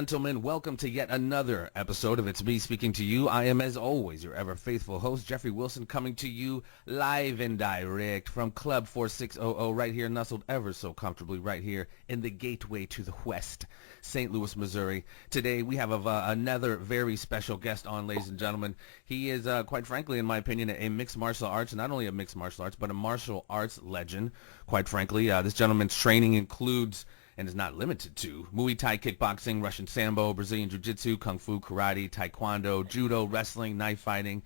gentlemen, welcome to yet another episode of It's Me Speaking to You. I am, as always, your ever faithful host, Jeffrey Wilson, coming to you live and direct from Club 4600, right here, nestled ever so comfortably right here in the gateway to the West, St. Louis, Missouri. Today, we have another very special guest on, ladies and gentlemen. He is, quite frankly, in my opinion, a mixed martial arts, not only a mixed martial arts, but a martial arts legend. Quite frankly, this gentleman's training includes and is not limited to Muay Thai, kickboxing, Russian Sambo, Brazilian Jiu-Jitsu, Kung Fu, Karate, Taekwondo, Judo, wrestling, knife fighting,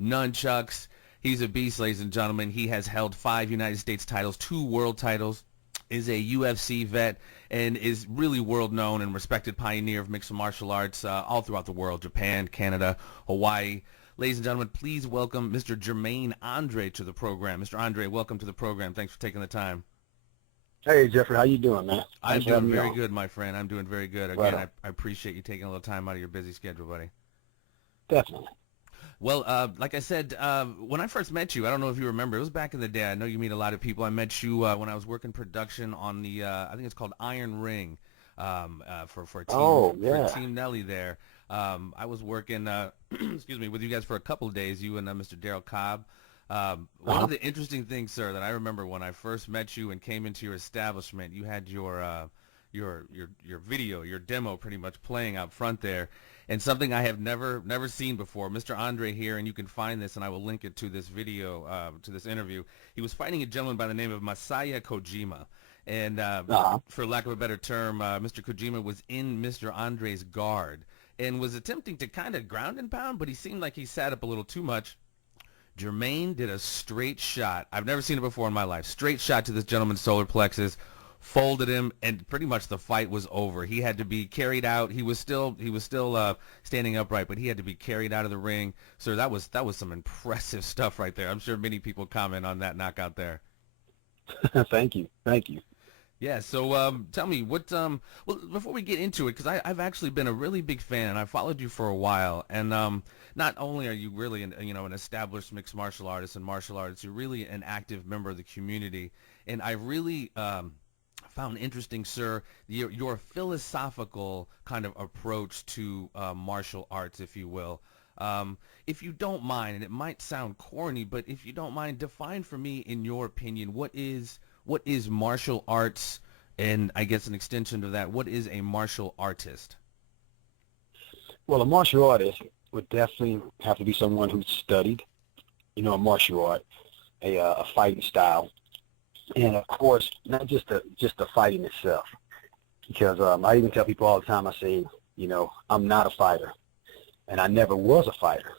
nunchucks. He's a beast, ladies and gentlemen. He has held 5 United States titles, 2 world titles, is a UFC vet, and is really world-known and respected pioneer of mixed martial arts all throughout the world, Japan, Canada, Hawaii. Ladies and gentlemen, please welcome Mr. Jermaine Andre to the program. Mr. Andre, welcome to the program. Thanks for taking the time. Hey, Jeffrey, how you doing, man? I'm doing very good, my friend. I'm doing very good. Again, Right. I appreciate you taking a little time out of your busy schedule, buddy. Definitely. Well, like I said, when I first met you, I don't know if you remember, it was back in the day. I know you meet a lot of people. I met you when I was working production on the, I think it's called Iron Ring, for Team Nelly there. I was working, excuse me, with you guys for a couple of days, you and Mr. Daryl Cobb. One of the interesting things, sir, that I remember when I first met you and came into your establishment, you had your video, your demo pretty much playing out front there, and something I have never seen before. Mr. Andre here, and you can find this, and I will link it to this video, to this interview. He was fighting a gentleman by the name of Masaya Kojima, and for lack of a better term, Mr. Kojima was in Mr. Andre's guard and was attempting to kind of ground and pound, but he seemed like he sat up a little too much. Jermaine did a straight shot. I've never seen it before in my life. Straight shot to this gentleman's solar plexus, folded him, and pretty much the fight was over. He had to be carried out. He was still standing upright, but he had to be carried out of the ring. Sir, that was some impressive stuff right there. I'm sure many people comment on that knockout there. Thank you. Yeah, so tell me, well, before we get into it, because I've actually been a really big fan, and I followed you for a while, and not only are you really an established mixed martial artist and martial artist, you're really an active member of the community, and I really found interesting, sir, your philosophical kind of approach to martial arts, if you will. If you don't mind, and it might sound corny, but if you don't mind, define for me, in your opinion, what is martial arts, and I guess an extension of that, what is a martial artist? Well, a martial artist would definitely have to be someone who's studied, a martial art, a fighting style, and of course, not just the fighting itself. Because I even tell people all the time, I say, I'm not a fighter, and I never was a fighter.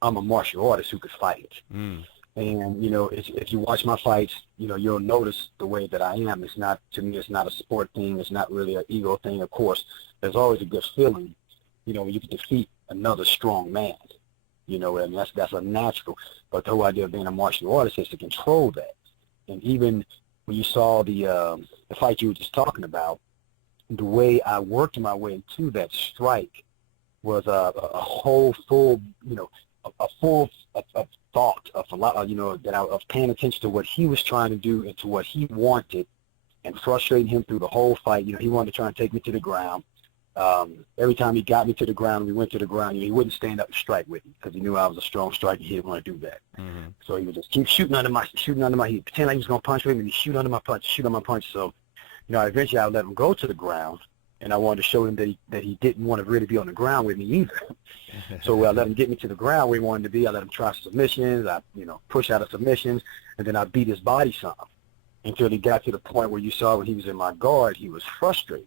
I'm a martial artist who could fight. And, if you watch my fights, you'll notice the way that I am. To me, it's not a sport thing. It's not really an ego thing. Of course, there's always a good feeling, when you can defeat another strong man. And that's a natural. But the whole idea of being a martial artist is to control that. And even when you saw the fight you were just talking about, the way I worked my way to that strike was a whole full, a full thought of a lot, that I was paying attention to what he was trying to do and to what he wanted, and frustrating him through the whole fight. He wanted to try and take me to the ground. Every time he got me to the ground, we went to the ground, he wouldn't stand up and strike with me because he knew I was a strong striker. He didn't want to do that. So he would just keep shooting under my heat, pretend like he was going to punch me, and he'd shoot under my punch. So, eventually I would let him go to the ground, and I wanted to show him that he didn't want to really be on the ground with me either. So I let him get me to the ground where he wanted to be. I let him try submissions. I, push out of submissions, and then I beat his body some until he got to the point where you saw when he was in my guard, he was frustrated,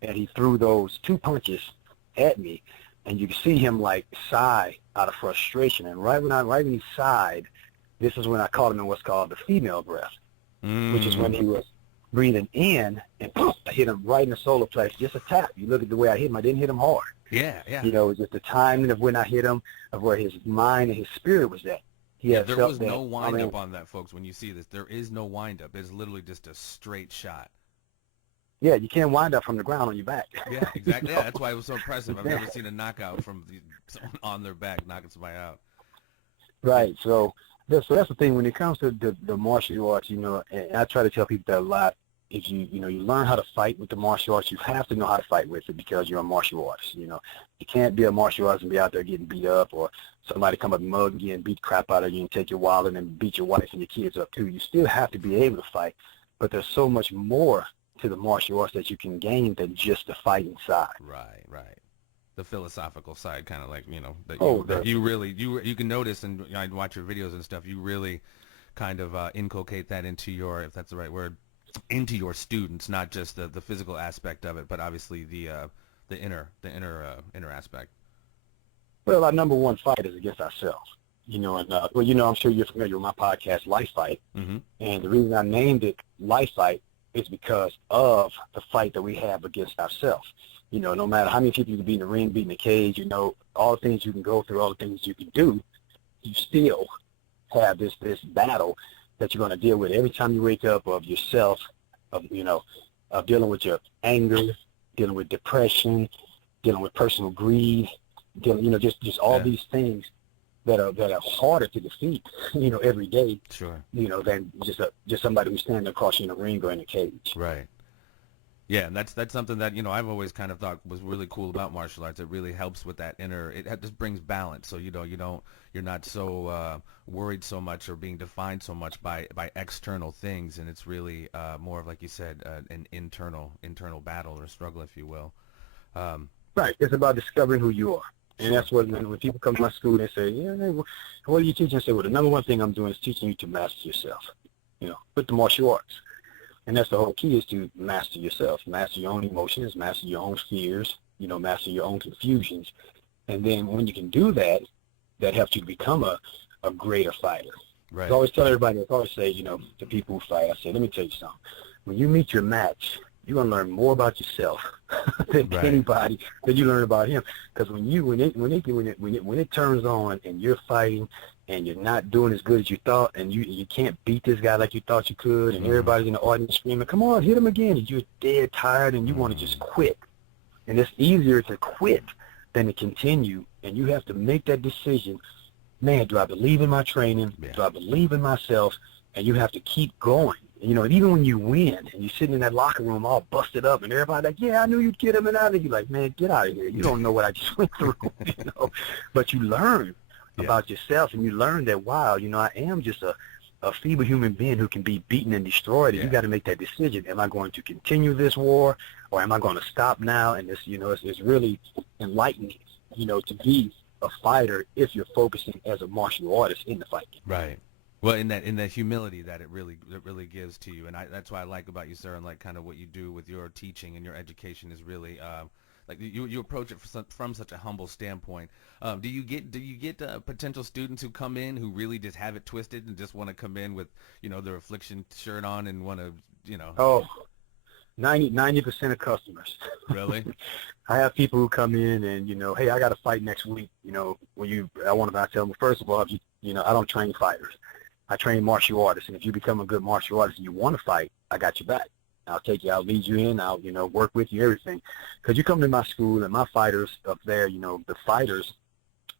and he threw those 2 punches at me, and you could see him like sigh out of frustration. And right when he sighed, this is when I caught him in what's called the female breath, which is when he was breathing in, and poof, I hit him right in the solar plexus, just a tap. You look at the way I hit him, I didn't hit him hard. Yeah. It was just the timing of when I hit him, of where his mind and his spirit was at. There was no wind-up on that, folks. When you see this, there is no wind-up. It's literally just a straight shot. Yeah, you can't wind up from the ground on your back. Yeah, exactly. Yeah, that's why it was so impressive. I've never seen a knockout from someone on their back knocking somebody out. Right. So that's the thing when it comes to the martial arts. And I try to tell people that a lot. if you learn how to fight with the martial arts, you have to know how to fight with it because you're a martial artist. You can't be a martial artist and be out there getting beat up, or somebody come up and mug you and beat the crap out of you and take your wallet and beat your wife and your kids up too. You still have to be able to fight, but there's so much more to the martial arts that you can gain than just the fighting side. Right. The philosophical side, kind of like, That you really, you can notice, and I watch your videos and stuff, you really kind of inculcate that into your, if that's the right word, into your students, not just the physical aspect of it, but obviously the inner aspect. Well, our number one fight is against ourselves. I'm sure you're familiar with my podcast, Life Fight. Mm-hmm. And the reason I named it Life Fight is because of the fight that we have against ourselves. No matter how many people you can be in the ring, be in the cage, all the things you can go through, all the things you can do, you still have this battle that you're going to deal with every time you wake up, of yourself, of dealing with your anger, dealing with depression, dealing with personal greed, just all these things that are harder to defeat, every day. Sure. Than just somebody who's standing across you in a ring or in a cage. Right. Yeah, and that's something that, I've always kind of thought was really cool about martial arts. It really helps with that it just brings balance. So, you're not so worried so much or being defined so much by external things. And it's really more of, like you said, an internal battle or struggle, if you will. Right. It's about discovering who you are. And that's what, when people come to my school, they say, yeah, hey, what are you teaching? I say, well, the number one thing I'm doing is teaching you to master yourself, with the martial arts. And that's the whole key, is to master yourself, master your own emotions, master your own fears, master your own confusions. And then when you can do that, that helps you to become a greater fighter. Right. I always tell everybody, I always say, to people who fight, I say, let me tell you something. When you meet your match, you're going to learn more about yourself than anybody that you learn about him. Because when it turns on and you're fighting and you're not doing as good as you thought, and you can't beat this guy like you thought you could, and everybody's in the audience screaming, come on, hit him again, and you're dead tired and you want to just quit. And it's easier to quit than to continue, and you have to make that decision. Man, do I believe in my training? Yeah. Do I believe in myself? And you have to keep going. And even when you win and you're sitting in that locker room all busted up and everybody's like, yeah, I knew you'd get him and out of you, like, man, get out of here. You don't know what I just went through, But you learn about yourself, and you learn that, wow, I am just a feeble human being who can be beaten and destroyed. And you got to make that decision. Am I going to continue this war, or am I going to stop now? And this, it's really enlightening, to be a fighter if you're focusing as a martial artist in the fight. Right. Well, in that humility that it really gives to you, and that's what I like about you, sir, and like kind of what you do with your teaching and your education is really like you approach it from such a humble standpoint. Do you get potential students who come in who really just have it twisted and just want to come in with their affliction shirt on and want to Oh, 90% of customers. Really? I have people who come in and hey, I got a fight next week. I tell them, first of all, I don't train fighters. I train martial artists, and if you become a good martial artist and you want to fight, I got your back. I'll take you, I'll lead you in, I'll, work with you, everything. Because you come to my school, and my fighters up there, the fighters,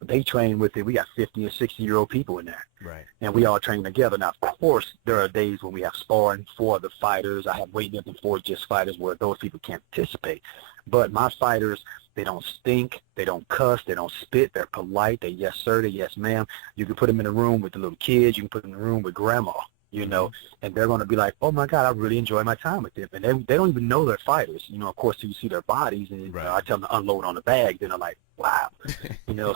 they train with it. We got 50 and 60-year-old people in there. Right. And we all train together. Now, of course, there are days when we have sparring for the fighters. I have weightlifting for just fighters where those people can't participate. But my fighters, they don't stink, they don't cuss, they don't spit, they're polite, they yes sir, they yes ma'am. You can put them in a room with the little kids, you can put them in a room with grandma, and they're going to be like, oh my God, I really enjoy my time with them. And they don't even know they're fighters, of course, till you see their bodies, and I tell them to unload on the bag, then they're like, wow,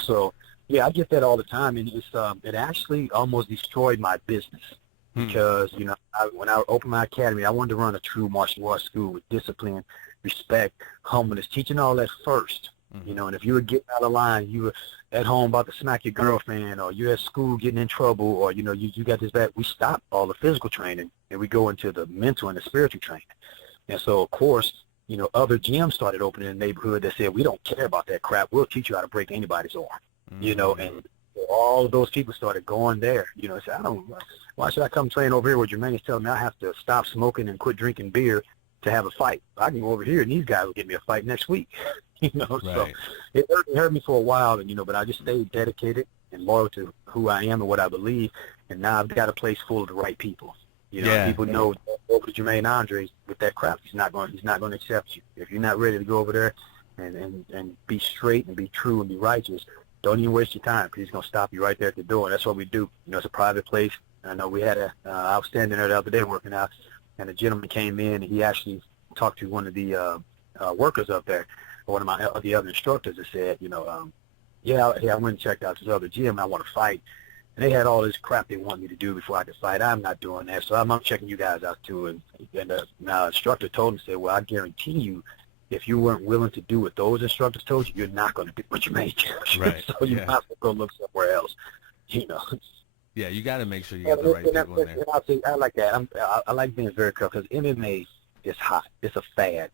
so yeah, I get that all the time, and it actually almost destroyed my business. Because, when I opened my academy, I wanted to run a true martial arts school with discipline, respect, humbleness, teaching all that first. And if you were getting out of line, you were at home about to smack your girlfriend, or you're at school getting in trouble, or, you got this bad, we stop all the physical training, and we go into the mental and the spiritual training. And so, of course, other gyms started opening in the neighborhood that said, we don't care about that crap. We'll teach you how to break anybody's arm, and all of those people started going there. Say, why should I come train over here where Jermaine is telling me I have to stop smoking and quit drinking beer to have a fight? I can go over here and these guys will get me a fight next week. So it hurt me for a while, but I just stayed dedicated and loyal to who I am and what I believe. And now I've got a place full of the right people. People know to Jermaine Andre with that crap. He's not going to accept you. If you're not ready to go over there and be straight and be true and be righteous, don't even waste your time, because he's going to stop you right there at the door. And that's what we do. It's a private place. I know we had I was standing there the other day working out, and a gentleman came in, and he actually talked to one of the workers up there, one of the other instructors, that said, I went and checked out this other gym, and I want to fight. And they had all this crap they want me to do before I could fight. I'm not doing that, so I'm checking you guys out too. And now instructor told me, said, well, I guarantee you, if you weren't willing to do what those instructors told you, you're not going to do what you made. Right. So you might as well go look somewhere else. Yeah, you got to make sure you get the right people in there. I like that. I like being very careful, because MMA is hot. It's a fad,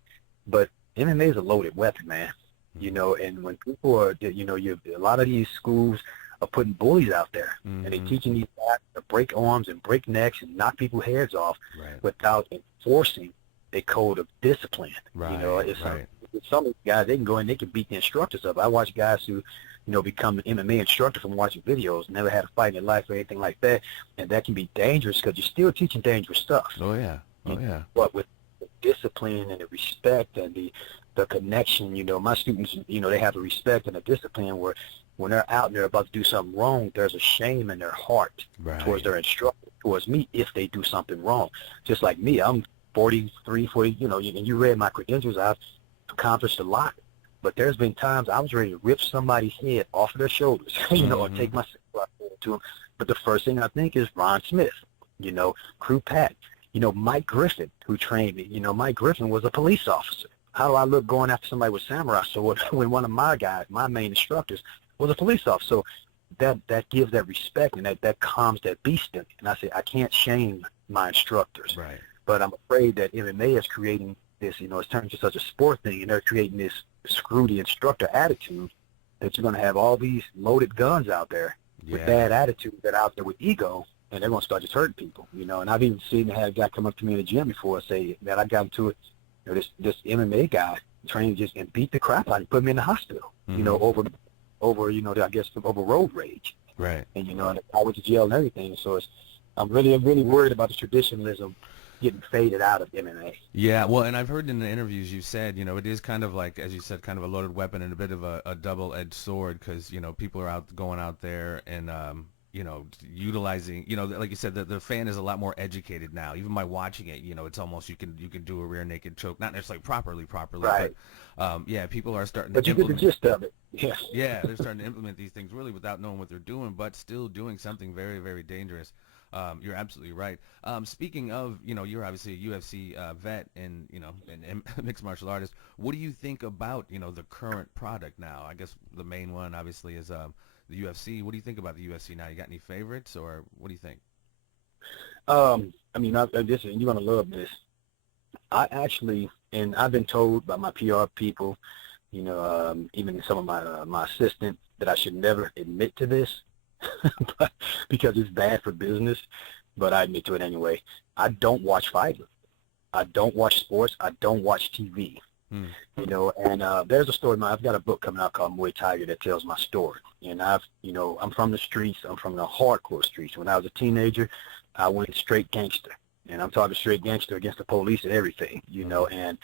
but MMA is a loaded weapon, man. And when people are, a lot of these schools are putting bullies out there, and they're teaching these guys to break arms and break necks and knock people's heads off, without enforcing a code of discipline. Right. Some of these guys, they can go in, they can beat the instructors up. I watch guys who, become an MMA instructor from watching videos, never had a fight in their life or anything like that, and that can be dangerous, because you're still teaching dangerous stuff. Oh yeah. But with the discipline and the respect and the connection, my students, they have the respect and the discipline where when they're out and they're about to do something wrong, there's a shame in their heart towards their instructor, towards me, if they do something wrong. Just like me, I'm 43, 40, and you read my credentials, I've accomplished a lot. But there's been times I was ready to rip somebody's head off of their shoulders, or take my to them. But the first thing I think is Ron Smith, Crew Pat, Mike Griffin, who trained me. Mike Griffin was a police officer. How do I look going after somebody with samurai sword when one of my guys, my main instructors, was a police officer? So that gives that respect, and that calms that beast in me. And I say, I can't shame my instructors. Right. But I'm afraid that MMA is creating this, it's turned into such a sport thing, and they're creating this screw the instructor attitude, that you're going to have all these loaded guns out there with bad attitude, that are out there with ego, and they're going to start just hurting people, And I've even seen had a guy come up to me in the gym before and say that I got into it, this MMA guy trained just and beat the crap out of him, put me in the hospital, over I guess over road rage. Right. And, and I went to jail and everything. So I'm really worried about the traditionalism getting faded out of MMA. Yeah, well, and I've heard in the interviews you said, it is kind of like, as you said, kind of a loaded weapon and a bit of a double-edged sword, because, people are going out there and, utilizing, like you said, the fan is a lot more educated now. Even by watching it, it's almost you can do a rear naked choke, not necessarily properly, right. But people are starting but to implement. But you get the gist of it. Yeah. Yeah, they're starting to implement these things really without knowing what they're doing, but still doing something very, very dangerous. You're absolutely right. Speaking of, you're obviously a UFC vet and, and mixed martial artist. What do you think about, the current product now? I guess the main one obviously is the UFC. What do you think about the UFC now? You got any favorites, or what do you think? You're going to love this. I actually, and I've been told by my PR people, even some of my assistant, that I should never admit to this, because it's bad for business, but I admit to it anyway. I don't watch fighting. I don't watch sports. I don't watch TV. And there's a story. I've got a book coming out called Muay Tiger that tells my story. And I'm from the streets. I'm from the hardcore streets. When I was a teenager, I went straight gangster. And I'm talking straight gangster against the police and everything, and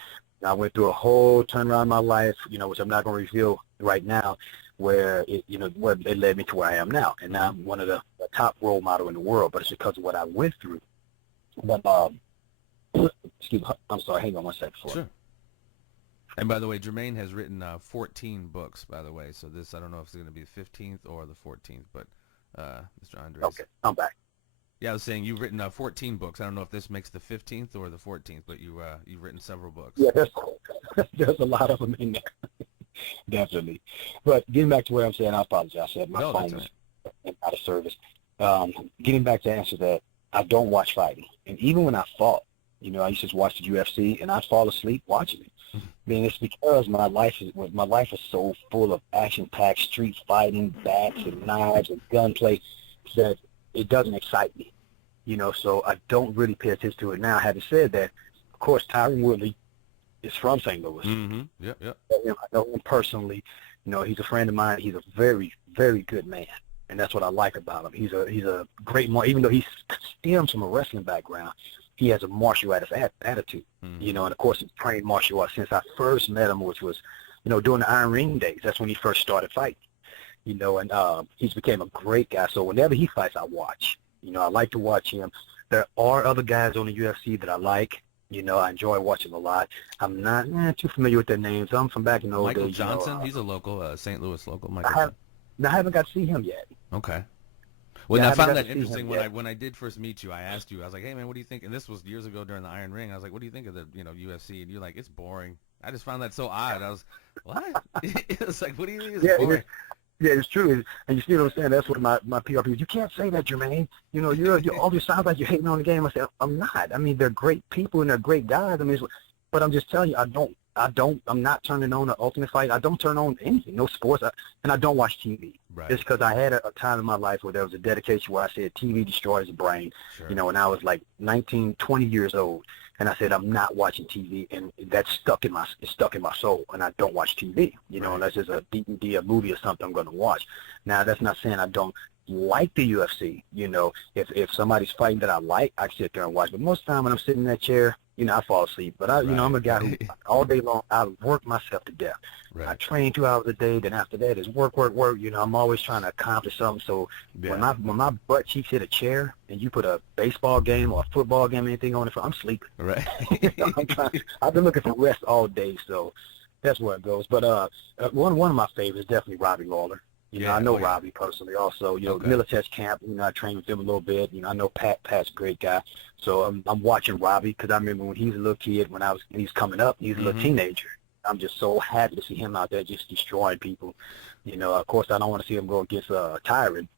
I went through a whole turnaround in my life, which I'm not going to reveal right now, where where it led me to where I am now. And now I'm one of the top role model in the world, but it's because of what I went through. But, excuse me, I'm sorry, hang on one second. Sure. And by the way, Jermaine has written 14 books, by the way. So this, I don't know if it's going to be the 15th or the 14th, but Mr. Andre. Okay, I'm back. Yeah, I was saying you've written 14 books. I don't know if this makes the 15th or the 14th, but you've written several books. Yeah, there's a lot of them in there. Definitely. But getting back to what I'm saying, I apologize. I said my phone was out of service. Getting back to answer that, I don't watch fighting. And even when I fought, I used to watch the UFC, and I'd fall asleep watching it. I mean, it's because my life is so full of action-packed street fighting, bats and knives and gunplay, that it doesn't excite me. So I don't really pay attention to it now. Having said that, of course, Tyron Woodley is from St. Louis. Mm-hmm. Yep. I know him personally. He's a friend of mine. He's a very, very good man, and that's what I like about him. He's a great man. Even though he stems from a wrestling background, he has a martial artist attitude, you know, and of course he's trained martial arts since I first met him, which was, you know, during the Iron Ring days. That's when he first started fighting, you know, and he's became a great guy. So whenever he fights, I watch. You know, I like to watch him. There are other guys on the UFC that I like. You know, I enjoy watching a lot. I'm not too familiar with their names. I'm from back in the old days. Michael Johnson, you know, he's a local, St. Louis local. I haven't got to see him yet. Okay. Well, Yeah, I I found haven't that got to see interesting him when I did first meet you. I asked you, I was like, hey, man, what do you think? And this was years ago during the Iron Ring. I was like, what do you think of the, you know, UFC? And you're like, it's boring. I just found that so odd. I was, what? It was like, what do you think is boring? Yeah, it's true. And you see what I'm saying? That's what my PR people, you can't say that, Jermaine. You know, you're all this sounds like you're hating on the game. I said, I'm not. I mean, they're great people and they're great guys. I mean, but I'm just telling you, I'm not turning on an Ultimate Fight. I don't turn on anything, no sports, and I don't watch TV. Right. It's because I had a time in my life where there was a dedication where I said TV destroys the brain. Sure. You know, when I was like 19, 20 years old, and I said I'm not watching TV, and that's stuck in my soul, and I don't watch TV. You know, unless it's a DVD, a movie, or something I'm going to watch. Now, that's not saying I don't like the UFC. You know, if somebody's fighting that I like, I sit there and watch. But most of the time when I'm sitting in that chair, you know, I fall asleep. But you know, I'm a guy who all day long I work myself to death. Right. I train 2 hours a day. Then after that is work. You know, I'm always trying to accomplish something. So when my butt cheeks hit a chair and you put a baseball game or a football game or anything on it, I'm sleeping. Right. I've been looking for rest all day, so that's where it goes. But one of my favorites is definitely Robbie Lawler. You know, I know Robbie personally also. You know, Militech camp, you know, I trained with him a little bit. You know, I know Pat's a great guy. So I'm watching Robbie because I remember when he was a little kid, when he's coming up, he was a little teenager. I'm just so happy to see him out there just destroying people. You know, of course, I don't want to see him go against Tyron.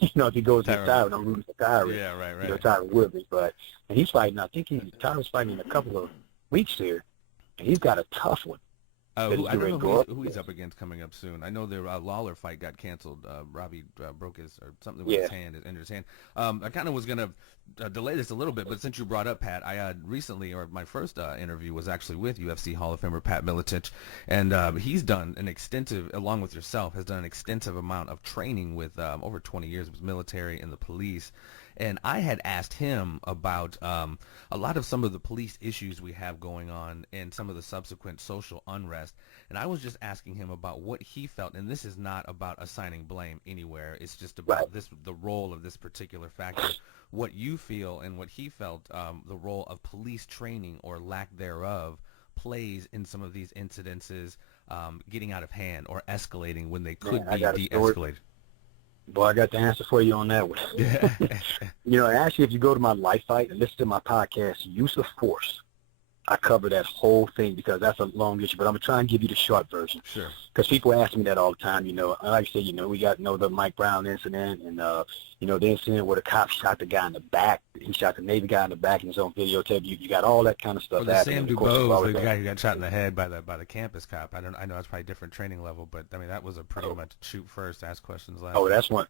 You know, if he goes against Tyron, I'm rooting for Tyron. Yeah, right. You know, Tyron Woodley. But and he's fighting, I think Tyron's fighting in a couple of weeks here. And he's got a tough one. I don't know who he's up against coming up soon. I know the Lawler fight got canceled. Robbie broke his or something with his hand, injured his hand. I kind of was going to delay this a little bit, but since you brought up Pat, I had recently, or my first interview was actually with UFC Hall of Famer Pat Militech, and he's done an extensive, along with yourself, has done an extensive amount of training with over 20 years with military and the police. And I had asked him about a lot of some of the police issues we have going on and some of the subsequent social unrest. And I was just asking him about what he felt. And this is not about assigning blame anywhere. It's just about the role of this particular factor. What you feel and what he felt the role of police training or lack thereof plays in some of these incidences getting out of hand or escalating when they could be de-escalated. Boy, I got the answer for you on that one. You know, actually, if you go to my Life Fight and listen to my podcast, Use of Force, I cover that whole thing because that's a long issue, but I'm going to try and give you the short version. Sure. Because people ask me that all the time, you know. Like I said, you know, we got the Mike Brown incident and, you know, the incident where the cop shot the guy in the back. He shot the Navy guy in the back in his own videotape. You got all that kind of stuff. Or the Sam Dubose, the guy who got shot in the head by the campus cop. I know that's probably a different training level, but, I mean, that was a pretty much shoot first, ask questions last. Oh, that's one.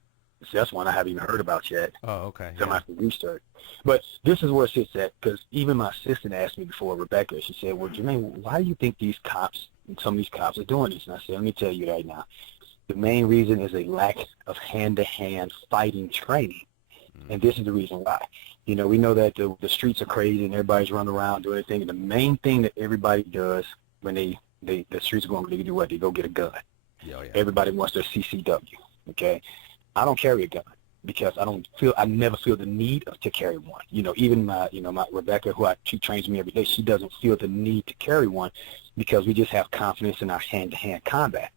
That's one I haven't even heard about yet. Oh, okay. So I'm going to have to research. But this is where it sits at, because even my assistant asked me before, Rebecca, she said, well, Jermaine, why do you think these cops, some of these cops are doing this? And I said, let me tell you right now. The main reason is a lack of hand-to-hand fighting training. And this is the reason why. You know, we know that the streets are crazy and everybody's running around doing anything. And the main thing that everybody does when the streets are going to do what? They go get a gun. Yeah. Everybody wants their CCW, okay? I don't carry a gun because I never feel the need to carry one. You know, even my Rebecca, she trains me every day, she doesn't feel the need to carry one because we just have confidence in our hand-to-hand combat.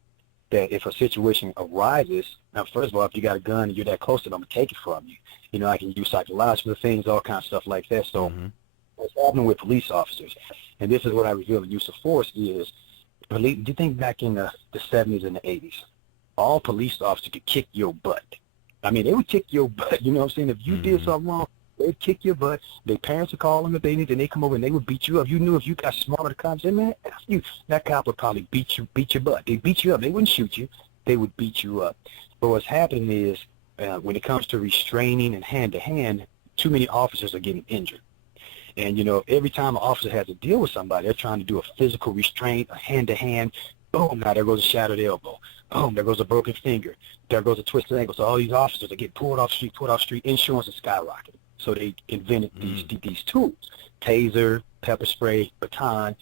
That if a situation arises, now first of all, if you got a gun and you're that close to it, I'm going to take it from you. You know, I can use psychological things, all kinds of stuff like that. So what's happening with police officers, and this is what I reveal in Use of Force is, do you think back in the 70s and the 80s, all police officers could kick your butt? I mean, they would kick your butt. You know what I'm saying? If you did something wrong, they'd kick your butt. Their parents would call them if they need, and they come over and they would beat you up. You knew if you got smart with the cops, man, that cop would probably beat your butt. They beat you up. They wouldn't shoot you. They would beat you up. But what's happening is when it comes to restraining and hand-to-hand, too many officers are getting injured. And, you know, every time an officer has to deal with somebody, they're trying to do a physical restraint, a hand-to-hand. Boom, now there goes a shattered elbow. Boom, there goes a broken finger. There goes a twisted ankle. So all these officers are getting pulled off street. Insurance is skyrocketing. So they invented these tools, taser, pepper spray, baton,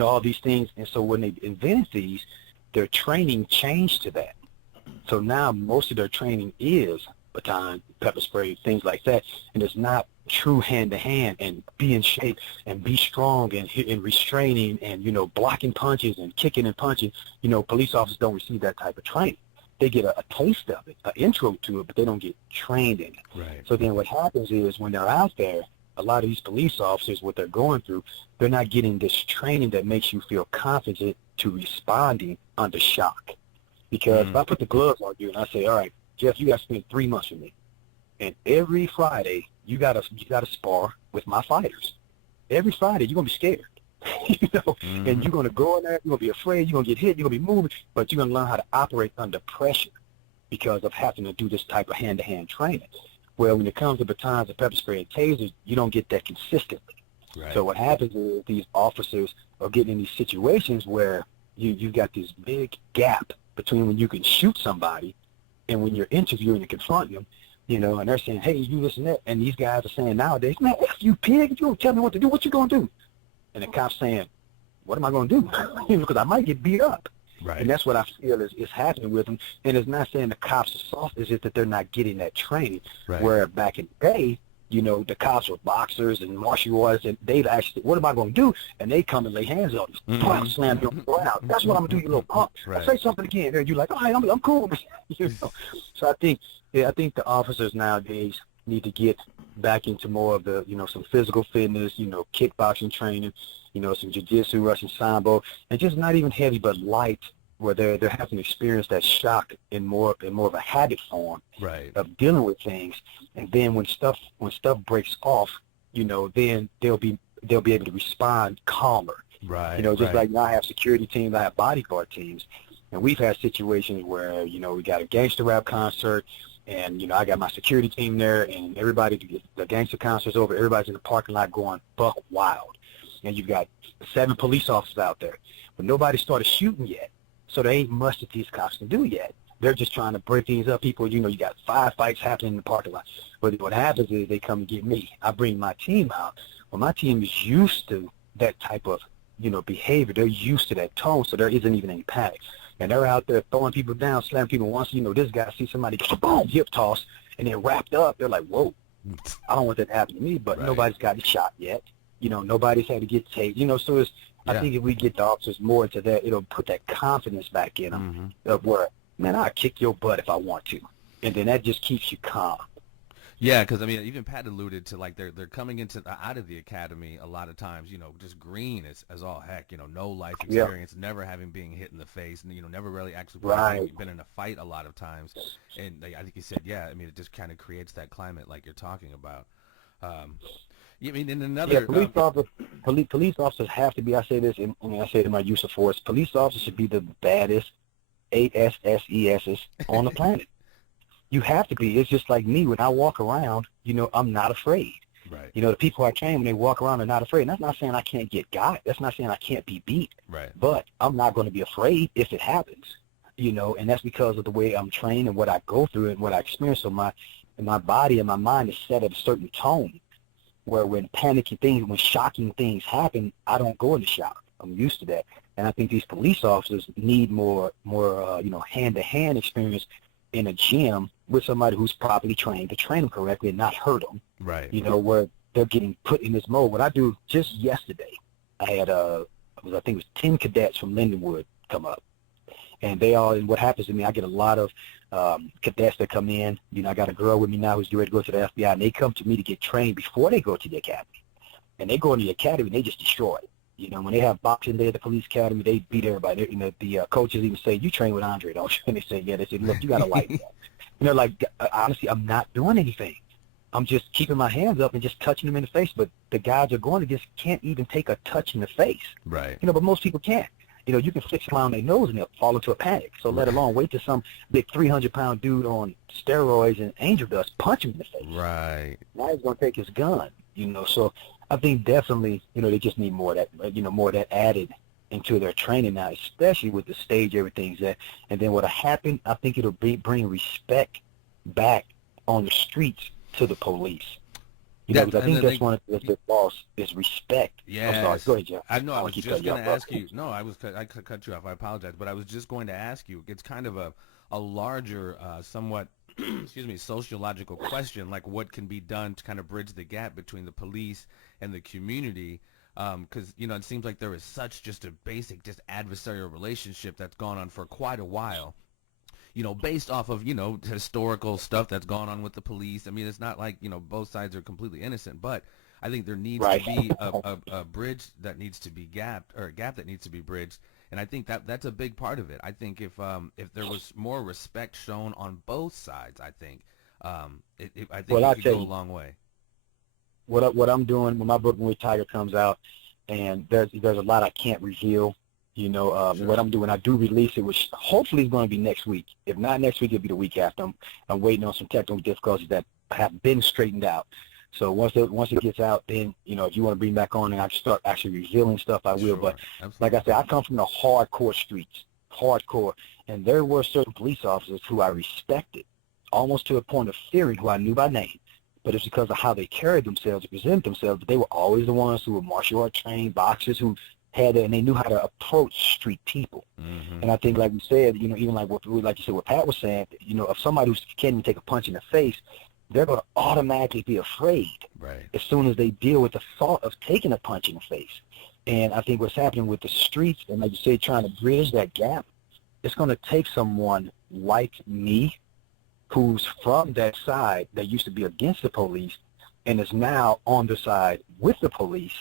all these things. And so when they invented these, their training changed to that. So now most of their training is baton, pepper spray, things like that. And it's not true hand-to-hand and be in shape and be strong and restraining and, blocking punches and kicking and punching. Police officers don't receive that type of training. They get a taste of it, an intro to it, but they don't get trained in it. Right. So then what happens is when they're out there, a lot of these police officers, what they're going through, they're not getting this training that makes you feel confident to responding under shock. Because if I put the gloves on you and I say, all right, Jeff, you got to spend 3 months with me. And every Friday, you gotta spar with my fighters. Every Friday, you're going to be scared. And you're going to go in there, you're going to be afraid, you're going to get hit, you're going to be moving, but you're going to learn how to operate under pressure because of having to do this type of hand-to-hand training. Well, when it comes to batons and pepper spray and tasers, you don't get that consistently. Right. So what happens is these officers are getting in these situations where you've got this big gap between when you can shoot somebody and when you're interviewing and confronting them, and they're saying, hey, you this and that. And these guys are saying nowadays, man, F you pig, you don't tell me what to do, what you going to do? And the cop's saying, what am I going to do? Because I might get beat up. Right. And that's what I feel is happening with them. And it's not saying the cops are soft, it's just that they're not getting that training. Right. Where back in the day, the cops were boxers and martial artists, and they'd actually, what am I going to do? And they come and lay hands on you, slam you around. That's what I'm going to do, you little punk. Right. Say something again. And you're like, all right, I'm cool. So I think the officers nowadays need to get back into more of the, some physical fitness, kickboxing training, some jiu-jitsu, Russian sambo, and just not even heavy but light, where they're having to experience that shock in more of a habit form of dealing with things. And then when stuff breaks off, then they'll be able to respond calmer. Right. Like I have security teams, I have bodyguard teams, and we've had situations where we got a gangster rap concert. And, I got my security team there, and the gangster concert's over, everybody's in the parking lot going buck wild. And you've got 7 police officers out there, but nobody started shooting yet. So there ain't much that these cops can do yet. They're just trying to break things up. People, you got 5 fights happening in the parking lot. But what happens is they come and get me. I bring my team out. Well, my team is used to that type of, behavior. They're used to that tone, so there isn't even any panic. And they're out there throwing people down, slamming people. Once, this guy sees somebody, boom, hip toss, and then wrapped up. They're like, whoa, I don't want that to happen to me, but nobody's got shot yet. Nobody's had to get tased. So I think if we get the officers more into that, it'll put that confidence back in them of where, man, I'll kick your butt if I want to. And then that just keeps you calm. Yeah, because, even Pat alluded to, they're coming out of the academy a lot of times, just green as all heck, no life experience, never having being hit in the face, and, never really actually been in a fight a lot of times. And I think he said, it just kind of creates that climate like you're talking about. In another... police officers have to be, I say this, and I say it in my use of force, police officers should be the baddest ASSESs on the planet. You have to be. It's just like me. When I walk around, I'm not afraid. Right. The people I train, when they walk around, they're not afraid. And that's not saying I can't get got. That's not saying I can't be beat. Right. But I'm not going to be afraid if it happens. And that's because of the way I'm trained and what I go through and what I experience. So my body and my mind is set at a certain tone where when panicky things, when shocking things happen, I don't go into shock. I'm used to that. And I think these police officers need more hand-to-hand experience in a gym with somebody who's properly trained to train them correctly and not hurt them. Right. Where they're getting put in this mode. What I do just yesterday, I had I think it was 10 cadets from Lindenwood come up. And and what happens to me, I get a lot of cadets that come in. I got a girl with me now who's ready to go to the FBI, and they come to me to get trained before they go to the academy. And they go into the academy, and they just destroy it. When they have boxing day at the police academy, they beat everybody. The coaches even say, you train with Andre, don't you? And they say, yeah. They say, look, you got to like that. Honestly, I'm not doing anything. I'm just keeping my hands up and just touching them in the face. But the guys are going to just can't even take a touch in the face. Right. But most people can't. You can fix them on their nose and they'll fall into a panic. So let alone wait till some big 300-pound dude on steroids and angel dust punch him in the face. Right. Now he's going to take his gun. So I think definitely, they just need more of that, more of that added into their training now, especially with the stage everything's at. And then what'll happen, I think it'll bring respect back on the streets to the police. You know, because I think that's one of the loss is respect. Yeah. I'm sorry. Go ahead, Jeff. I know. I was just going to ask you. No, I cut you off. I apologize, but I was just going to ask you. It's kind of a larger, somewhat, excuse me, sociological question, like what can be done to kind of bridge the gap between the police and the community. Because, you know, it seems like there is such just a basic, just adversarial relationship that's gone on for quite a while. You know, based off of, you know, historical stuff that's gone on with the police. I mean, it's not like, you know, both sides are completely innocent, but I think there needs to be a bridge that needs to be gapped, or a gap that needs to be bridged. And I think that's a big part of it. I think if there was more respect shown on both sides, I think it could go a long way. What I'm doing when my book Muay Tiger comes out, and there's a lot I can't reveal. You know, Sure. What I'm doing, I do release it, which hopefully is going to be next week. If not next week, it'll be the week after. I'm waiting on some technical difficulties that have been straightened out. So once it gets out, then, you know, if you want to bring back on and I can start actually revealing stuff, I will. Sure. But Absolutely. like I said, I come from the hardcore streets, hardcore. And there were certain police officers who I respected, almost to a point of fearing, who I knew by name. But it's because of how they carried themselves and presented themselves. But they were always the ones who were martial art trained, boxers who had it, and they knew how to approach street people. Mm-hmm. And I think, like we said, you know, even like you said, what Pat was saying, you know, if somebody who can't even take a punch in the face, they're going to automatically be afraid as soon as they deal with the thought of taking a punch in the face. And I think what's happening with the streets, and like you say, trying to bridge that gap, it's going to take someone like me, who's from that side that used to be against the police and is now on the side with the police.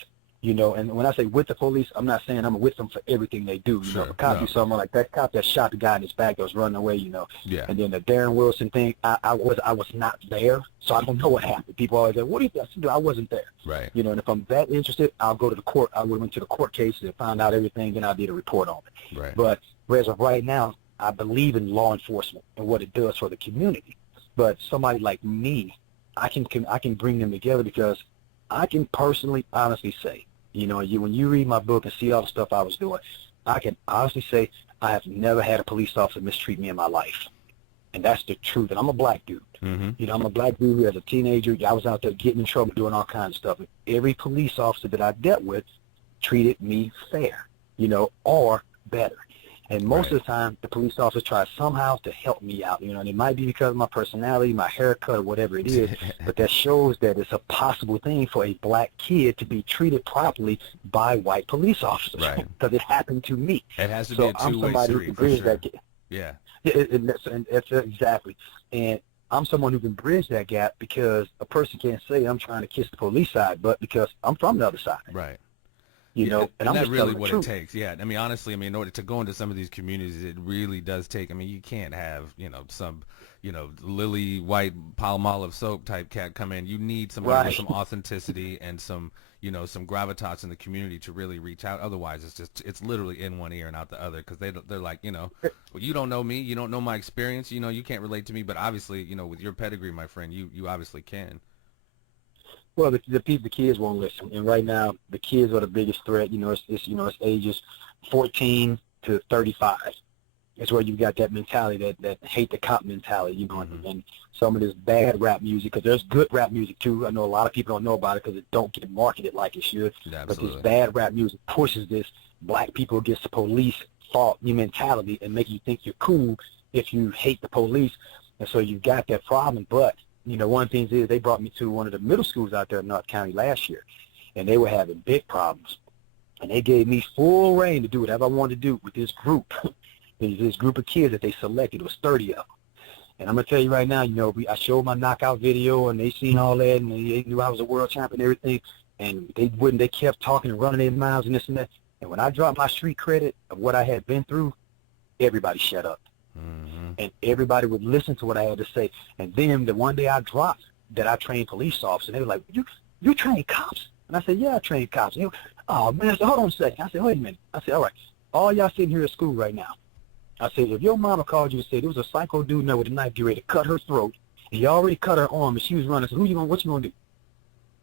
You know, and when I say with the police, I'm not saying I'm with them for everything they do. You know, if a cop do something like that cop that shot the guy in his back that was running away, you know. Yeah. And then the Darren Wilson thing, I was not there, so I don't know what happened. People always say, what do you think? I said, I wasn't there. Right. You know, and if I'm that interested, I'll go to the court. I went to the court case and found out everything, then I did a report on it. Right. But whereas of right now, I believe in law enforcement and what it does for the community. But somebody like me, I can bring them together, because I can personally, honestly say, you know, when you read my book and see all the stuff I was doing, I can honestly say I have never had a police officer mistreat me in my life. And that's the truth. And I'm a black dude. Mm-hmm. You know, I'm a black dude who, as a teenager, I was out there getting in trouble, doing all kinds of stuff. And every police officer that I dealt with treated me fair, you know, or better. And most of the time, the police officers try somehow to help me out, you know, and it might be because of my personality, my haircut, or whatever it is, but that shows that it's a possible thing for a black kid to be treated properly by white police officers, because it happened to me. It has to be a two-way street, for sure. Yeah. And that's exactly. And I'm someone who can bridge that gap, because a person can't say I'm trying to kiss the police side, but because I'm from the other side. Right. You know, and I'm that's just really what it takes. Yeah, I mean, honestly, I mean, in order to go into some of these communities, it really does take. I mean, you can't have, you know, some, you know, lily white Palmolive soap type cat come in. You need somebody with some authenticity and some, you know, some gravitas in the community to really reach out. Otherwise, it's literally in one ear and out the other, because they're like, you know, well, you don't know me, you don't know my experience, you know, you can't relate to me, but obviously, you know, with your pedigree, my friend, you obviously can. Well, the kids won't listen, and right now the kids are the biggest threat. You know, it's ages 14 to 35. It's where you got that mentality, that hate the cop mentality. You know, and some of this bad rap music, because there's good rap music too. I know a lot of people don't know about it because it don't get marketed like it should. Yeah, but this bad rap music pushes this black people against the police thought, your mentality, and make you think you're cool if you hate the police, and so you got that problem. But you know, one of the things is they brought me to one of the middle schools out there in North County last year, and they were having big problems. And they gave me full reign to do whatever I wanted to do with this group, this group of kids that they selected. It was 30 of them. And I'm going to tell you right now, you know, I showed my knockout video, and they seen all that, and they knew I was a world champion and everything, and they kept talking and running their mouths and this and that. And when I dropped my street credit of what I had been through, everybody shut up. And everybody would listen to what I had to say. And then the one day I dropped that I trained police officers, and they were like, you train cops? And I said, yeah, I train cops. And they were, oh, man, I said, hold on a second. I said, wait a minute. I said, all right, all y'all sitting here at school right now. I said, if your mama called you and said there was a psycho dude in there with a knife getting ready to cut her throat, and you already cut her arm, and she was running, I said, what you going to do?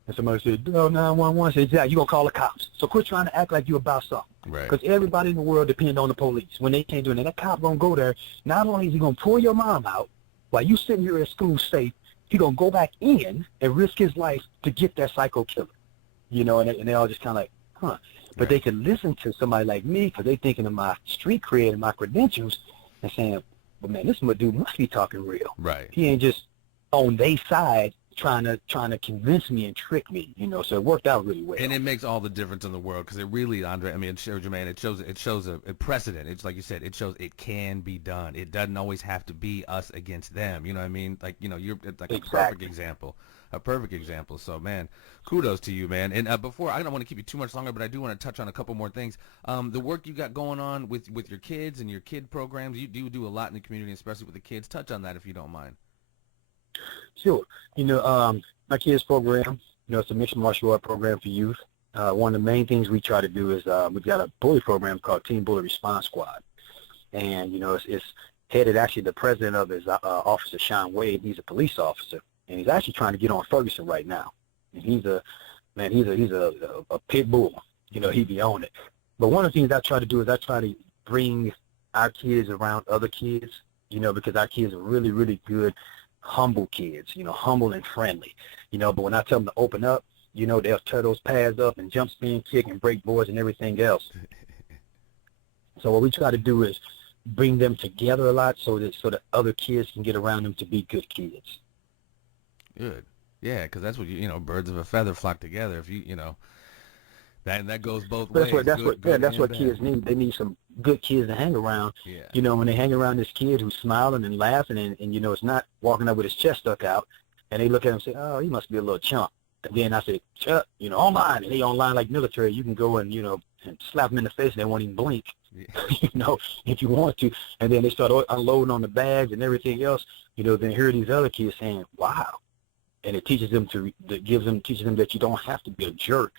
And somebody said, oh, 911. I said, yeah, you're going to call the cops. So quit trying to act like you about something. Right. Because everybody in the world depends on the police. When they can't do anything, that cop going to go there. Not only is he going to pull your mom out while you sitting here at school safe, He gonna go back in and risk his life to get that psycho killer, you know, and they all just kind of like, huh. But they can listen to somebody like me because they thinking of my street cred and my credentials and saying, well, man, this dude must be talking real. Right. He ain't just on their side trying to convince me and trick me, you know. So it worked out really well. And it makes all the difference in the world because it really, Andre, I mean, Jermaine, it shows a precedent. It's like you said, it shows it can be done. It doesn't always have to be us against them. You know what I mean? Like, you know, you're like a perfect example. A perfect example. So, man, kudos to you, man. And before, I don't want to keep you too much longer, but I do want to touch on a couple more things. The work you got going on with your kids and your kid programs, you do a lot in the community, especially with the kids. Touch on that if you don't mind. Sure. You know, my kids program, you know, it's a mixed martial art program for youth. One of the main things we try to do is we've got a bully program called Team Bully Response Squad. And, you know, it's headed actually the president of his Officer Sean Wade. He's a police officer. And he's actually trying to get on Ferguson right now. And he's a pit bull. You know, he be on it. But one of the things I try to do is I try to bring our kids around other kids, you know, because our kids are really, really good, humble kids, you know, humble and friendly, you know. But when I tell them to open up, you know, they'll tear those pads up and jump, spin, kick, and break boards and everything else. So what we try to do is bring them together a lot so that other kids can get around them to be good kids. Good. Yeah, because that's what you know, birds of a feather flock together. If you know, that goes both ways. That's what kids need. They need some good kids to hang around. Yeah. You know, when they hang around this kid who's smiling and laughing and you know, it's not walking up with his chest stuck out, and they look at him and say, oh, he must be a little chump. And then I say, you know, online. And they online like military. You can go and, you know, and slap them in the face and they won't even blink. Yeah. You know, if you want to. And then they start unloading on the bags and everything else. You know, then here are these other kids saying, wow. And it teaches them teaches them that you don't have to be a jerk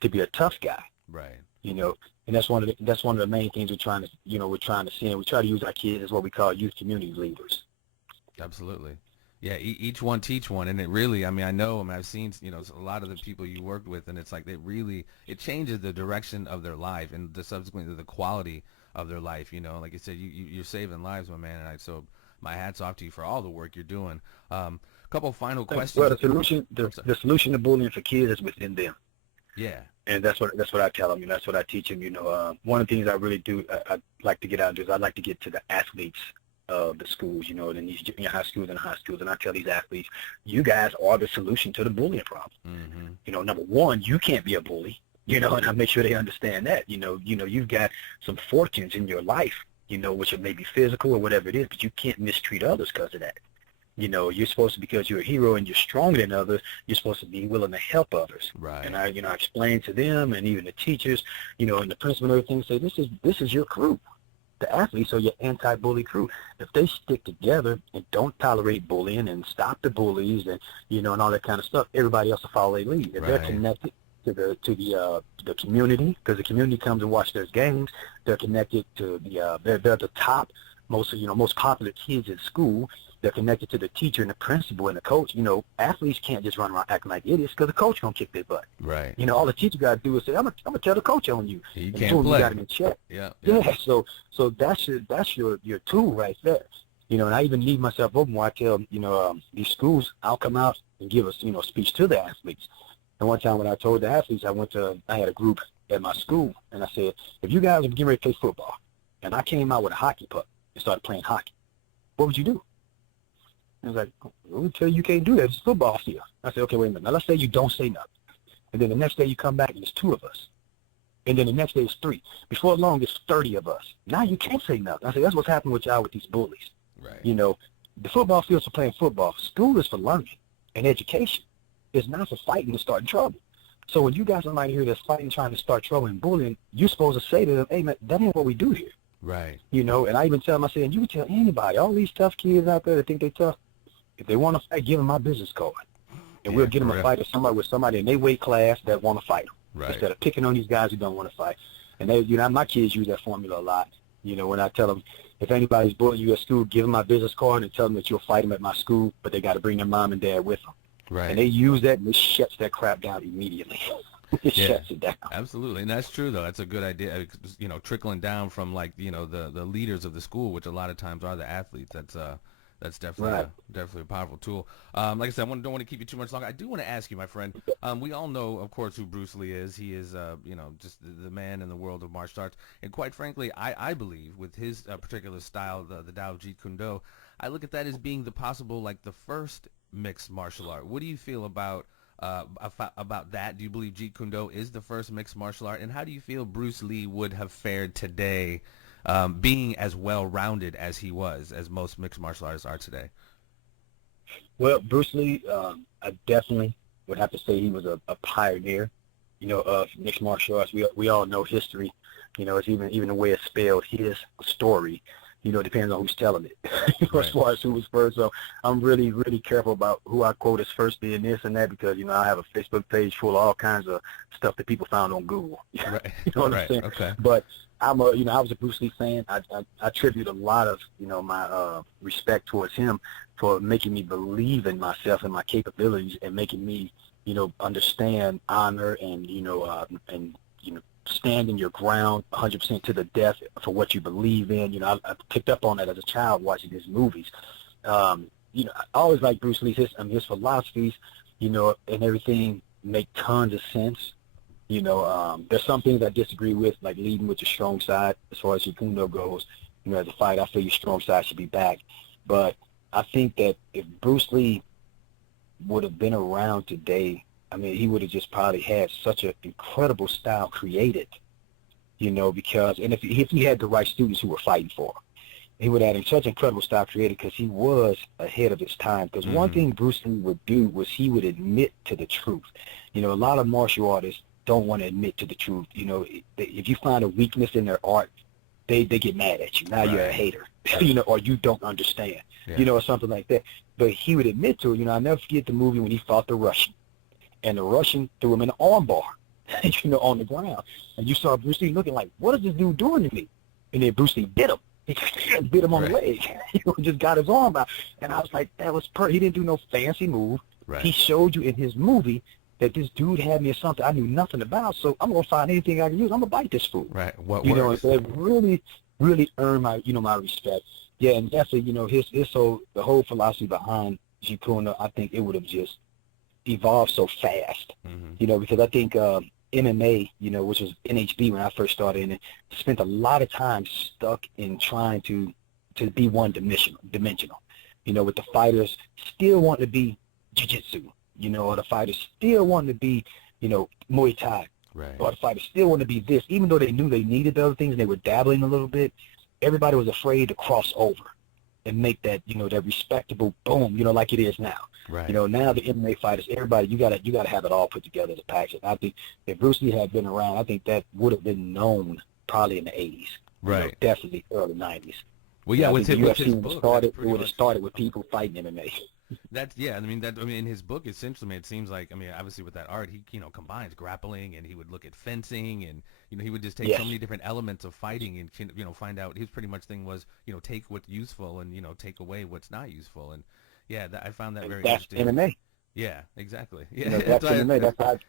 to be a tough guy. Right. You know, and that's one of the main things we're trying to see. And we try to use our kids as what we call youth community leaders. Absolutely. Yeah, each one teach one, and it really, I mean, I've seen, you know, a lot of the people you worked with, and it's like it changes the direction of their life and subsequently the quality of their life. You know, like you said, you're saving lives, my man, and so my hat's off to you for all the work you're doing. Couple final questions. Well, the solution to bullying for kids is within them. Yeah. And that's what I tell them. You know, that's what I teach them. You know, one of the things I really do, I like to get out and do is I like to get to the athletes of the schools, you know, in these junior high schools and high schools. And I tell these athletes, you guys are the solution to the bullying problem. Mm-hmm. You know, number one, you can't be a bully, you know, and I make sure they understand that. You know, you've got some fortunes in your life, you know, which are maybe physical or whatever it is, but you can't mistreat others because of that. You know, you're supposed to, because you're a hero and you're stronger than others, you're supposed to be willing to help others. Right. And I explain to them and even the teachers, you know, and the principal and everything, say, this is your crew. The athletes are your anti-bully crew. If they stick together and don't tolerate bullying and stop the bullies and, you know, and all that kind of stuff, everybody else will follow their lead. If they're connected to the community, because the community comes and watch their games, they're connected to they're the top most popular kids at school. They're connected to the teacher and the principal and the coach. You know, athletes can't just run around acting like idiots because the coach gonna kick their butt. Right. You know, all the teacher got to do is say, "I'm gonna tell the coach on you." You can't play. You got him in check. Yeah. So that's your tool right there. You know, and I even leave myself open where I tell these schools, I'll come out and give us speech to the athletes. And one time when I told the athletes, I had a group at my school, and I said, if you guys are getting ready to play football, and I came out with a hockey puck and started playing hockey, what would you do? I was like, we'll tell you can't do that. It's a football field. I said, okay, wait a minute. Now, let's say you don't say nothing. And then the next day you come back and there's 2 of us. And then the next day it's 3. Before long, it's 30 of us. Now you can't say nothing. I said, that's what's happening with y'all with these bullies. Right. You know, the football field's for playing football. School is for learning and education. It's not for fighting and starting trouble. So when you got somebody here that's fighting, trying to start trouble and bullying, you're supposed to say to them, hey, man, that ain't what we do here. Right. You know, and I even tell them, I said, and you can tell anybody, all these tough kids out there that think they tough, if they want to fight, give them my business card. And we'll get them a fight with somebody in their weight class that want to fight them. Right. Instead of picking on these guys who don't want to fight. And they, my kids use that formula a lot. You know, when I tell them, if anybody's bullying you at school, give them my business card and tell them that you'll fight them at my school, but they got to bring their mom and dad with them. Right. And they use that, and it shuts that crap down immediately. It shuts it down. Absolutely. And that's true, though. That's a good idea. You know, trickling down from, like, you know, the leaders of the school, which a lot of times are the athletes. That's definitely definitely a powerful tool. Like I said, don't want to keep you too much longer. I do want to ask you, my friend. We all know, of course, who Bruce Lee is. He is, just the man in the world of martial arts. And quite frankly, I believe with his particular style, the Tao of Jeet Kune Do, I look at that as being the possible, like the first mixed martial art. What do you feel about that? Do you believe Jeet Kune Do is the first mixed martial art? And how do you feel Bruce Lee would have fared today? Being as well-rounded as he was, as most mixed martial artists are today? Well, Bruce Lee, I definitely would have to say he was a pioneer, of mixed martial arts. We all know history, it's even the way it's spelled, his story, depends on who's telling it, as far as who was first. So I'm really, really careful about who I quote as first being this and that because, I have a Facebook page full of all kinds of stuff that people found on Google. Right. You know what I'm saying? Okay. But I was a Bruce Lee fan. I attribute a lot of, my respect towards him for making me believe in myself and my capabilities and making me, understand honor and, standing your ground 100% to the death for what you believe in. I picked up on that as a child watching his movies. I always like Bruce Lee's his philosophies, and everything make tons of sense. There's some things I disagree with, like leading with your strong side as far as Jeet Kune Do goes. As a fighter, I feel your strong side should be back. But I think that if Bruce Lee would have been around today, he would have just probably had such an incredible style created, because, and if he had the right students who were fighting for him, he would have had such incredible style created because he was ahead of his time. Because one thing Bruce Lee would do was he would admit to the truth. A lot of martial artists don't want to admit to the truth. If you find a weakness in their art, they get mad at you. Now you're a hater, or you don't understand, or something like that. But he would admit to it. I'll never forget the movie when he fought the Russian. And the Russian threw him in an armbar, on the ground. And you saw Bruce Lee looking like, what is this dude doing to me? And then Bruce Lee bit him. He bit him on the leg. Just got his arm out. And I was like, that was He didn't do no fancy move. Right. He showed you in his movie that this dude had me as something I knew nothing about. So I'm going to find anything I can use. I'm going to bite this fool. Right. What works? So it really, really earned my, my respect. Yeah, and definitely, the whole philosophy behind Jeet Kune Do, I think it would have just evolved so fast, because I think MMA, which was NHB when I first started in it, spent a lot of time stuck in trying to be dimensional, with the fighters still wanting to be jiu-jitsu, or the fighters still wanting to be, Muay Thai, or the fighters still want to be this, even though they knew they needed the other things and they were dabbling a little bit. Everybody was afraid to cross over and make that, that respectable boom, like it is now. Right. Now the MMA fighters, everybody, you gotta have it all put together as a package. I think if Bruce Lee had been around, I think that would have been known probably in the 80s. Right. Definitely early 90s. Well, yeah, with his book, it would have started with people fighting MMA. In his book, essentially, it seems like, obviously with that art, he, combines grappling, and he would look at fencing, and, he would just take so many different elements of fighting and, find out. His pretty much thing was, take what's useful and, take away what's not useful. And, yeah, I found that very interesting. That's MMA. Yeah, exactly. Yeah, that's MMA.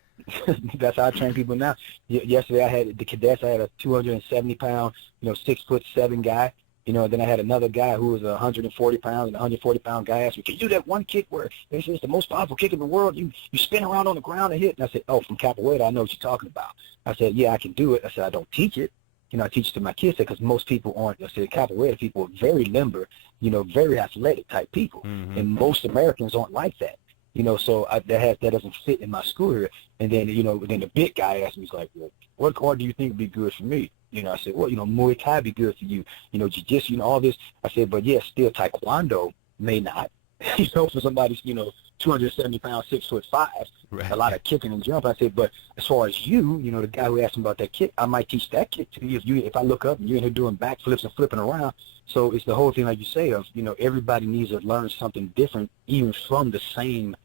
That's how I train people now. Yesterday I had the cadets. I had a 270-pound, 6'7" guy. Then I had another guy who was 140 pounds, and a 140-pound guy asked me, "Can you do that one kick where it's the most powerful kick in the world? You spin around on the ground and hit." And I said, "Oh, from capoeira, I know what you're talking about." I said, "Yeah, I can do it." I said, "I don't teach it. I teach it to my kids because most people aren't." I said, "Capoeira people are very limber, very athletic type people, and most Americans aren't like that." So that doesn't fit in my school here. And then, then the big guy asked me, he's like, "Well, what art do you think would be good for me?" I said, "Well, Muay Thai be good for you, jiu-jitsu, all this." I said, "But yeah, still Taekwondo may not, for somebody's, 270 pounds, 6'5", a lot of kicking and jump." I said, "But as far as you, the guy who asked me about that kick, I might teach that kick to you if I look up and you're in here doing backflips and flipping around." So it's the whole thing, like you say, of, everybody needs to learn something different, even from the same,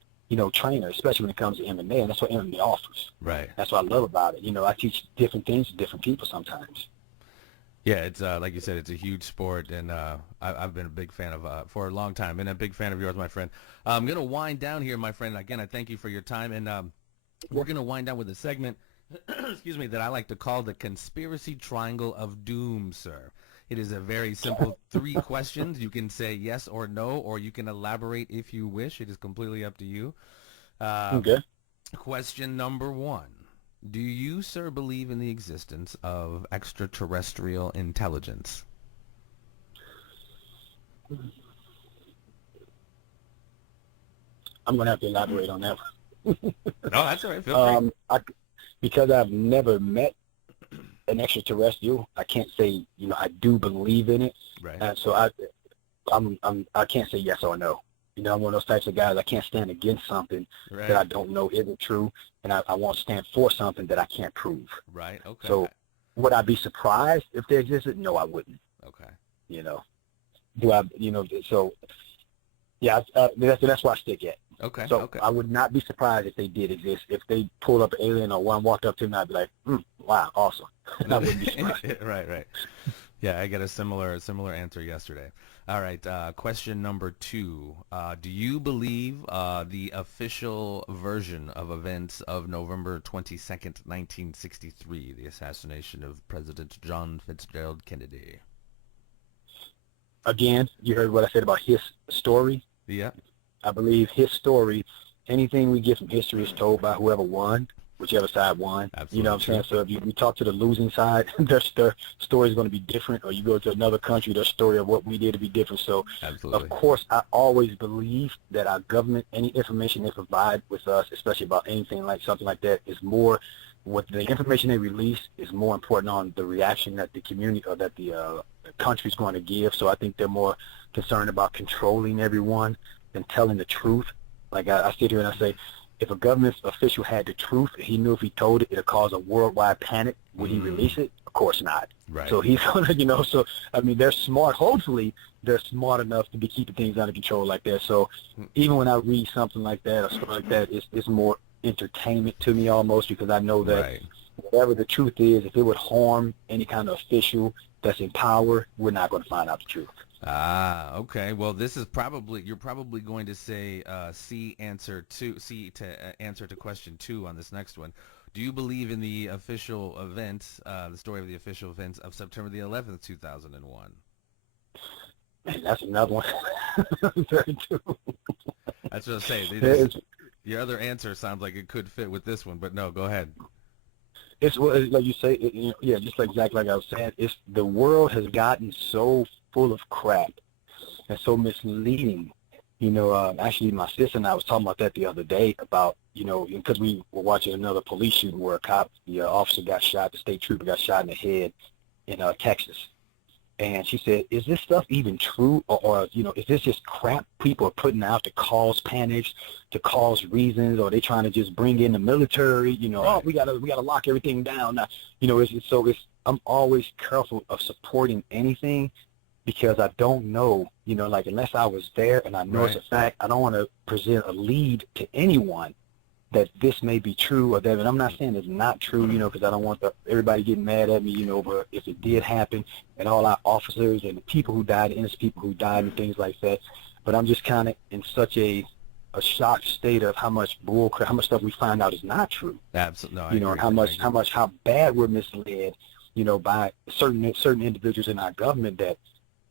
trainer, especially when it comes to MMA, and that's what MMA offers. Right. That's what I love about it. I teach different things to different people sometimes. Yeah, it's like you said, it's a huge sport, and I've been a big fan of for a long time, and a big fan of yours, my friend. I'm going to wind down here, my friend. Again, I thank you for your time, and we're going to wind down with a segment, excuse me, that I like to call the Conspiracy Triangle of Doom, sir. It is a very simple 3 questions. You can say yes or no, or you can elaborate if you wish. It is completely up to you. Okay. Question number 1. Do you, sir, believe in the existence of extraterrestrial intelligence? I'm going to have to elaborate on that one. No, that's all right. Feel free. Because I've never met an extraterrestrial, I can't say, I do believe in it. Right. So I can't say yes or no. I'm one of those types of guys. I can't stand against something Right. that I don't know isn't true, and I won't stand for something that I can't prove. Right. Okay. So would I be surprised if they existed? No, I wouldn't. Okay. Do I? So yeah, that's where I stick at. Okay. So okay. I would not be surprised if they did exist. If they pulled up an alien or one walked up to me, I'd be like, wow, awesome. I wouldn't be surprised. Right. Yeah, I got a similar answer yesterday. All right, question number 2. Do you believe the official version of events of November 22nd, 1963, the assassination of President John Fitzgerald Kennedy? Again, you heard what I said about his story. Yeah. I believe his story, anything we get from history is told by whoever won, whichever side won. Absolutely. You know what I'm saying? So if you talk to the losing side, their story is going to be different, or you go to another country, their story of what we did to be different. So, Absolutely. Of course, I always believe that our government, any information they provide with us, especially about anything like something like that, is more, what the information they release is more important on the reaction that the community or that the country is going to give. So I think they're more concerned about controlling everyone than telling the truth. Like I sit here and I say, if a government official had the truth, he knew if he told it, it'd cause a worldwide panic. Would he release it? Of course not. Right. So he's gonna, so I mean, they're smart. Hopefully, they're smart enough to be keeping things under control like that. So even when I read something like that, or something like that, it's more entertainment to me almost, because I know that Right. whatever the truth is, if it would harm any kind of official that's in power, we're not going to find out the truth. Okay. Well, this is you're probably going to say C to answer to question 2 on this next one. Do you believe in the official events, the story of the official events of September the 11th, 2001? Man, that's another one. Very true. That's what I was saying. Your other answer sounds like it could fit with this one, but no, go ahead. It's like you say, just like exactly like I was saying. It's the world has gotten so full of crap and so misleading. Actually, my sister and I was talking about that the other day about, because we were watching another police shooting where the officer got shot, the state trooper got shot in the head in Texas. And she said, is this stuff even true? Or is this just crap people are putting out to cause panics, to cause reasons, or are they trying to just bring in the military? Right. Oh, we gotta lock everything down now. I'm always careful of supporting anything, because I don't know, like, unless I was there and I know Right. it's a fact, I don't want to present a lead to anyone that this may be true or that. And I'm not saying it's not true, because I don't want everybody getting mad at me, but if it did happen, and all our officers and the people who died, innocent people who died and things like that. But I'm just kind of in such a shocked state of how much bullcrap, how much stuff we find out is not true. Absolutely. No, I agree. And how bad we're misled, by certain individuals in our government that,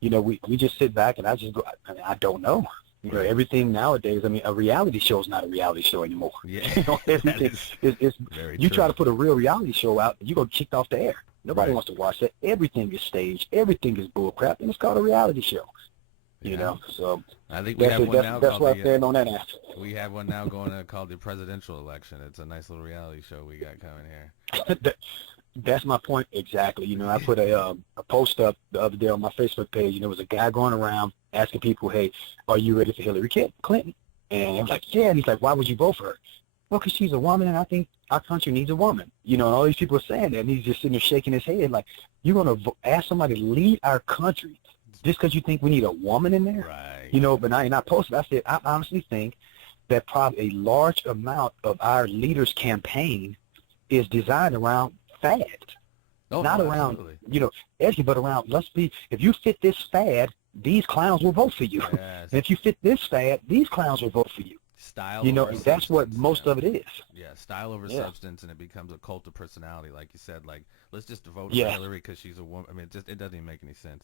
we just sit back and I just go, I don't know. Right. Everything nowadays, a reality show is not a reality show anymore. Yeah. Everything is Very you true. try to put a real reality show out, you go kicked off the air. Nobody Right. wants to watch that. Everything is staged. Everything is bullcrap, and it's called a reality show. So I think we have one now that's called where I stand on that answer. we have one now going called the presidential election. It's a nice little reality show we got coming here. That's my point exactly. I put a post up the other day on my Facebook page. There was a guy going around asking people, "Hey, are you ready for Hillary Clinton?" And I was like, "Yeah." And he's like, "Why would you vote for her?" "Well, because she's a woman, and I think our country needs a woman." And all these people are saying that, and he's just sitting there shaking his head like, "You're gonna ask somebody to lead our country just because you think we need a woman in there?" Right. But I posted. I said, I honestly think that probably a large amount of our leaders' campaign is designed around fad, not around, edgy, but around, if you fit this fad, these clowns will vote for you. Yes. And if you fit this fad, these clowns will vote for you. Style You know, over and that's what substance. most Yeah. of it is. Yeah, style over Yeah. substance, and it becomes a cult of personality, like you said. Like, let's just vote for Yeah. Hillary because she's a woman. I mean, it doesn't even make any sense.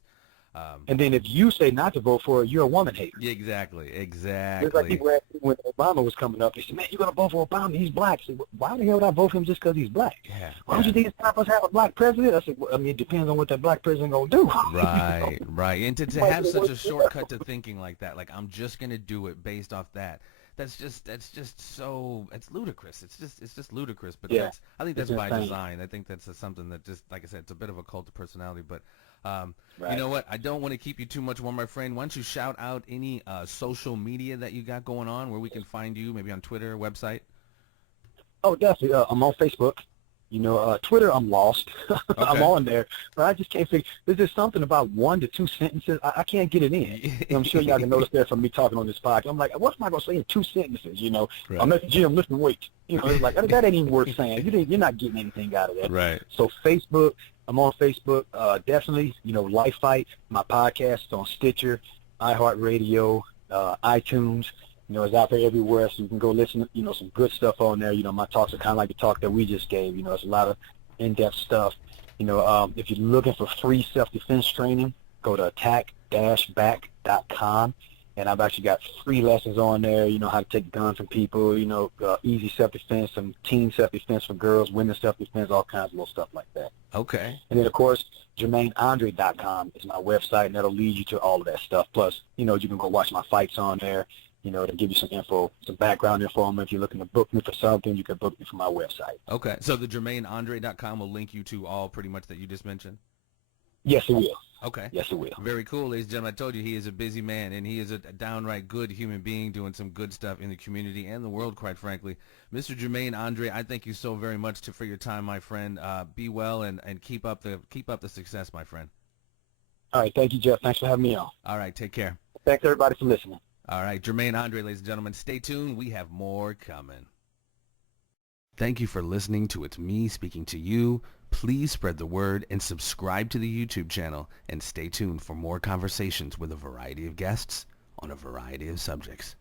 And then if you say not to vote for her, you're a woman hater. Yeah, exactly, Just like exactly. people asked me when Obama was coming up, they said, "Man, you're gonna vote for Obama? He's black." I said, "Why the hell would I vote for him just because he's black? Yeah, Why don't you think it's time for us to have a black president?" I said, well, "I mean, it depends on what that black president gonna do." right, right. And to have such a shortcut to thinking like that, like I'm just gonna do it based off that. That's just so it's ludicrous. It's just ludicrous. But Yeah, I think it's that's by insane. design. I think that's something that just like I said, it's a bit of a cult of personality. But Right. you know what? I don't want to keep you too much more, my friend. Why don't you shout out any social media that you got going on where we can find you, maybe on Twitter, website? Oh, definitely. I'm on Facebook. You know, Twitter, I'm lost. I'm Okay. on there, but I just can't figure. There's just something about 1 to 2 sentences. I can't get it in. I'm sure y'all can notice that from me talking on this podcast. I'm like, what am I gonna say in 2 sentences? You know, Right. I'm at the gym lifting weights. You know, it's like that ain't even worth saying. You're not getting anything out of that. Right. So Facebook, I'm on Facebook. Definitely, you know, Life Fight. My podcast is on Stitcher, iHeartRadio, iTunes. You know, it's out there everywhere, so you can go listen to, you know, some good stuff on there. You know, my talks are kind of like the talk that we just gave. You know, it's a lot of in-depth stuff. You know, if you're looking for free self-defense training, go to attack-back.com. And I've actually got free lessons on there, you know, how to take a gun from people, you know, easy self-defense, some teen self-defense for girls, women's self-defense, all kinds of little stuff like that. Okay. And then, of course, JermaineAndre.com is my website, and that'll lead you to all of that stuff. Plus, you know, you can go watch my fights on there. You know, to give you some info, some background info on me. If you're looking to book me for something, you can book me from my website. Okay. So the JermaineAndre.com will link you to all pretty much that you just mentioned? Yes, it will. Okay. Yes, it will. Very cool, ladies and gentlemen. I told you he is a busy man, and he is a downright good human being doing some good stuff in the community and the world, quite frankly. Mr. Jermaine Andre, I thank you so very much for your time, my friend. Be well and keep up the success, my friend. All right. Thank you, Jeff. Thanks for having me on. All right. Take care. Thanks, everybody, for listening. All right. Jermaine Andre, ladies and gentlemen. Stay tuned. We have more coming. Thank you for listening to It's Me Speaking to You. Please spread the word and subscribe to the YouTube channel and stay tuned for more conversations with a variety of guests on a variety of subjects.